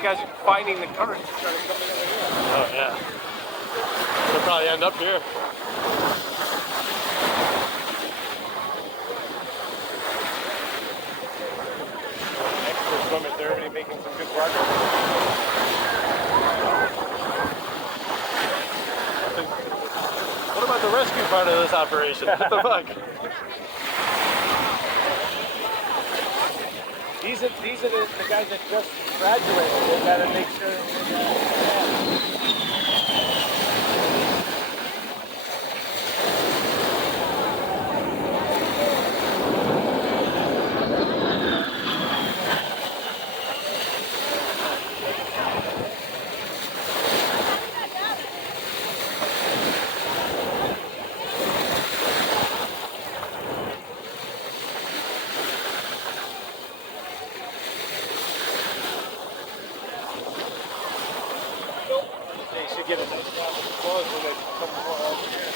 you guys are finding the current to try to come in over here. Oh yeah. We'll probably end up here. Expert swimmers there, already making some good progress. What about the rescue part of this operation? What the fuck? These are the guys that just graduated. They gotta make sure. They should get a nice round of applause when they come more out here.